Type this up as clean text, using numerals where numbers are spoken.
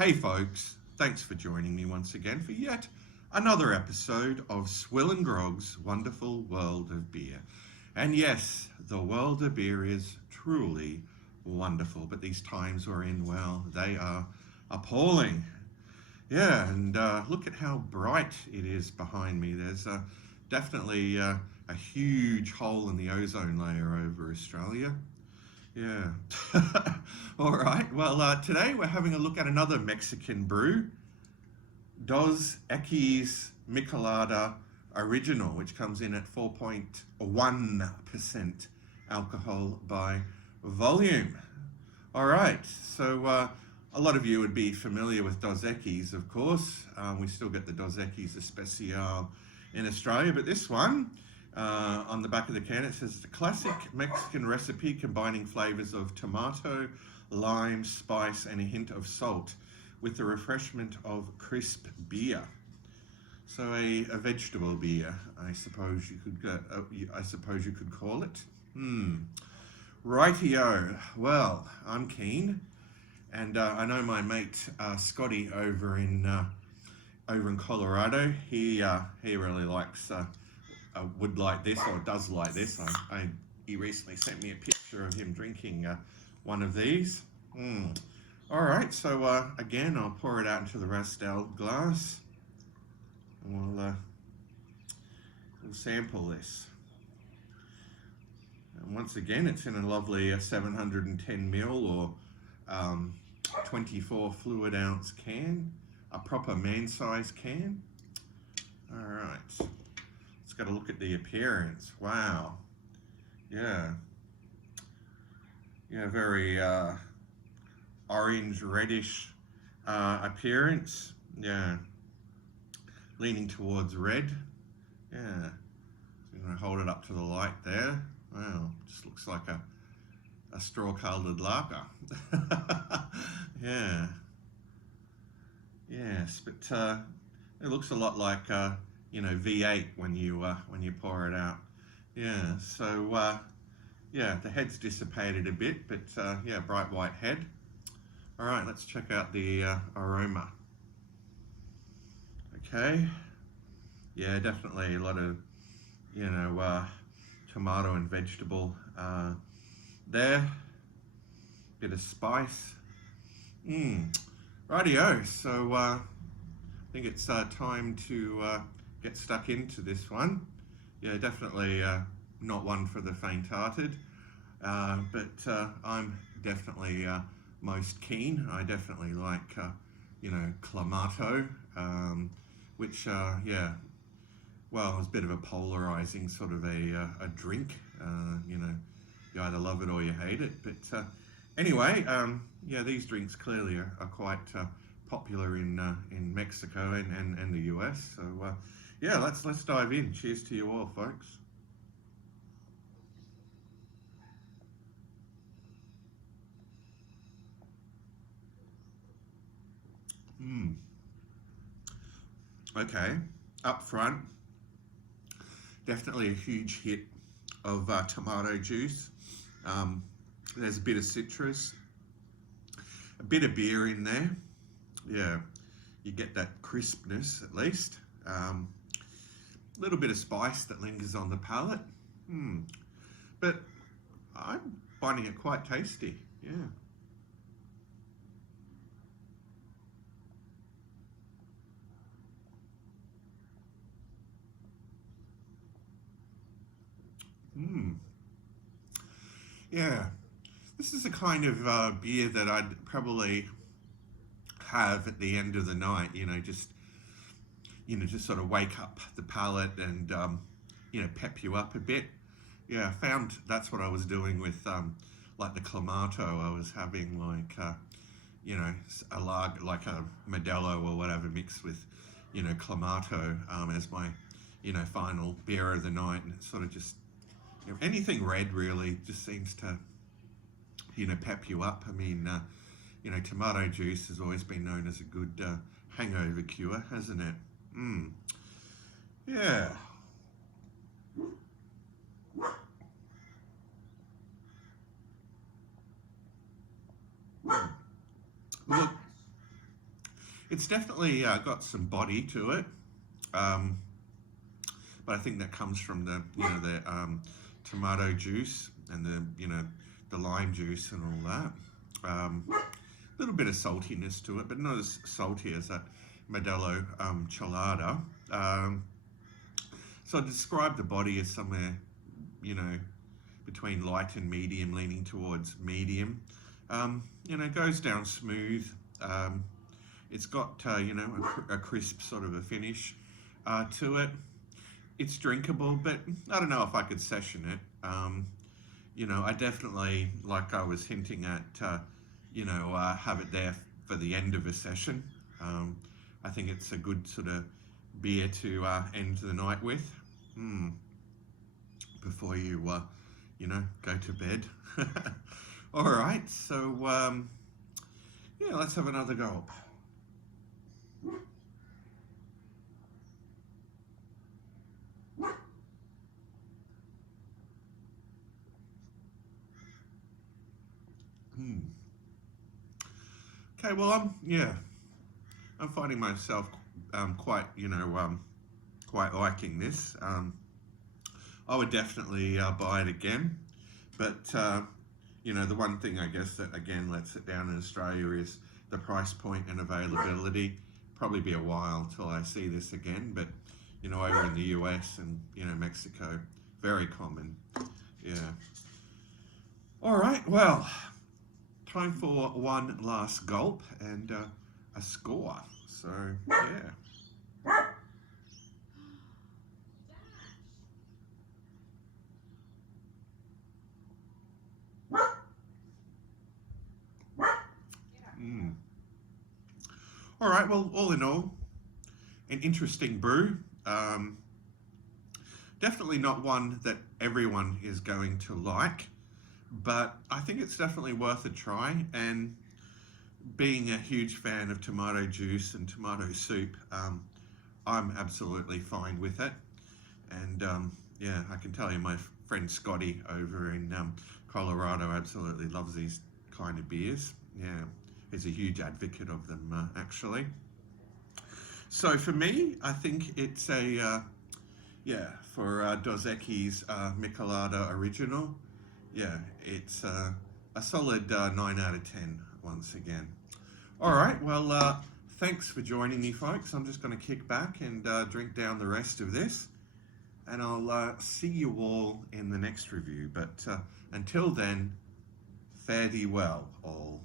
Hey folks, thanks for joining me once again for yet another episode of SwillinGrog's wonderful world of beer. And yes, the world of beer is truly wonderful, but these times we're in, well, they are appalling. Yeah, and look at how bright it is behind me. There's definitely a huge hole in the ozone layer over Australia. Yeah. All right. Well, today we're having a look at another Mexican brew, Dos Equis Michelada Original, which comes in at 4.1% alcohol by volume. All right. So a lot of you would be familiar with Dos Equis, of course. We still get the Dos Equis Especial in Australia, but this one, on the back of the can, it says the classic Mexican recipe combining flavors of tomato, lime, spice, and a hint of salt with the refreshment of crisp beer. So a vegetable beer, I suppose you could call it. Rightio. Well, I'm keen, and I know my mate Scotty over in Colorado. He really likes. Would like this, or does like this. He recently sent me a picture of him drinking one of these. All right, so again, I'll pour it out into the Rastel glass, and we'll sample this. And once again, it's in a lovely 710 ml or 24 fluid ounce can, a proper man-sized can. All right. Got to look at the appearance. Wow. Yeah, very orange reddish appearance. Yeah, leaning towards red. Yeah, I'm gonna hold it up to the light there. Wow, just looks like a straw colored lager. Yeah, yes, but it looks a lot like V8 when you pour it out. Yeah, so yeah, the head's dissipated a bit, but yeah, bright white head. All right, let's check out the aroma. Okay, yeah, definitely a lot of tomato and vegetable there. Bit of spice. Rightio. So I think it's time to get stuck into this one. Yeah, definitely not one for the faint-hearted, but I'm definitely most keen. I definitely like, Clamato, which, yeah, well, it's a bit of a polarizing sort of a drink. You either love it or you hate it. But anyway, yeah, these drinks clearly are quite popular in Mexico and the US. So yeah, let's dive in. Cheers to you all, folks. Okay, up front, definitely a huge hit of tomato juice. There's a bit of citrus, a bit of beer in there. Yeah, you get that crispness at least. Little bit of spice that lingers on the palate. But I'm finding it quite tasty. Yeah. Yeah. This is a kind of beer that I'd probably have at the end of the night, just sort of wake up the palate and, pep you up a bit. Yeah, I found that's what I was doing with, like the Clamato. I was having a lager, like a Modelo or whatever mixed with, Clamato as my, final beer of the night. And it sort of just, anything red really just seems to, pep you up. I mean, tomato juice has always been known as a good hangover cure, hasn't it? Yeah. Look, It's definitely got some body to it, but I think that comes from the the tomato juice and the lime juice and all that. A little bit of saltiness to it, but not as salty as that Modelo Michelada. So I describe the body as somewhere, between light and medium, leaning towards medium. Goes down smooth. It's got, a crisp sort of a finish to it. It's drinkable, but I don't know if I could session it. I definitely, like I was hinting at, have it there for the end of a session. I think it's a good sort of beer to end the night with before you, go to bed. All right, so let's have another gulp. Okay, well, I'm finding myself quite liking this. I would definitely buy it again, but the one thing I guess that again lets it down in Australia is the price point and availability. Probably be a while till I see this again, but over in the US and Mexico, very common. Yeah. All right, well, time for one last gulp and a score. So yeah. All right, well, all in all, an interesting brew. Definitely not one that everyone is going to like, but I think it's definitely worth a try. And being a huge fan of tomato juice and tomato soup, I'm absolutely fine with it. And I can tell you my friend Scotty over in Colorado absolutely loves these kind of beers. Yeah, he's a huge advocate of them, actually. So for me, I think it's a, for Dos Equis Michelada Original, it's a solid 9 out of 10 once again. All right, well, thanks for joining me, folks. I'm just going to kick back and drink down the rest of this, and I'll see you all in the next review. But until then, fare thee well, all.